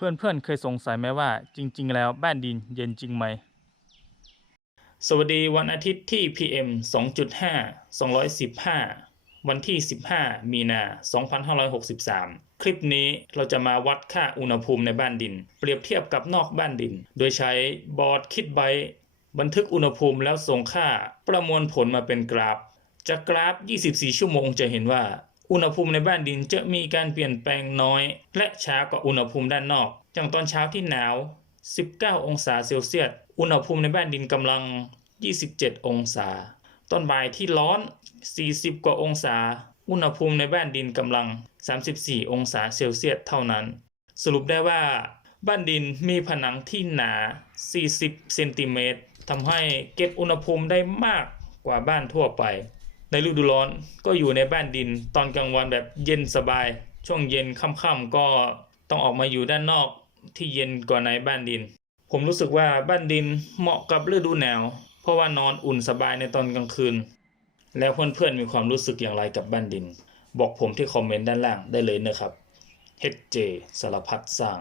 เพื่อนๆเคยสงสัยไหมว่าจริงๆแล้วบ้านดินเย็นจริงไหมสวัสดีวันอาทิตย์ที่ PM 2.5 215วันที่15มีนา2563คลิปนี้เราจะมาวัดค่าอุณหภูมิในบ้านดินเปรียบเทียบกับนอกบ้านดินโดยใช้บอร์ดคิดไบต์บันทึกอุณหภูมิแล้วส่งค่าประมวลผลมาเป็นกราฟจากกราฟ24ชั่วโมงจะเห็นว่าอุณหภูมิในบ้านดินจะมีการเปลี่ยนแปลงน้อยและช้ากว่าอุณหภูมิด้านนอกอย่างตอนเช้าที่หนาว19องศาเซลเซียสอุณหภูมิในบ้านดินกำลัง27องศาตอนบ่ายที่ร้อน40กว่าองศาอุณหภูมิในบ้านดินกำลัง34องศาเซลเซียสเท่านั้นสรุปได้ว่าบ้านดินมีผนังที่หนา40เซนติเมตรทำให้เก็บอุณหภูมิได้มากกว่าบ้านทั่วไปในฤดูร้อนก็อยู่ในบ้านดินตอนกลางวันแบบเย็นสบายช่วงเย็นค่ำๆก็ต้องออกมาอยู่ด้านนอกที่เย็นกว่าในบ้านดินผมรู้สึกว่าบ้านดินเหมาะกับฤดูหนาวเพราะว่านอนอุ่นสบายในตอนกลางคืนแล้วเพื่อนๆมีความรู้สึกอย่างไรกับบ้านดินบอกผมที่คอมเมนต์ด้านล่างได้เลยนะครับ HJ สารพัดสร้าง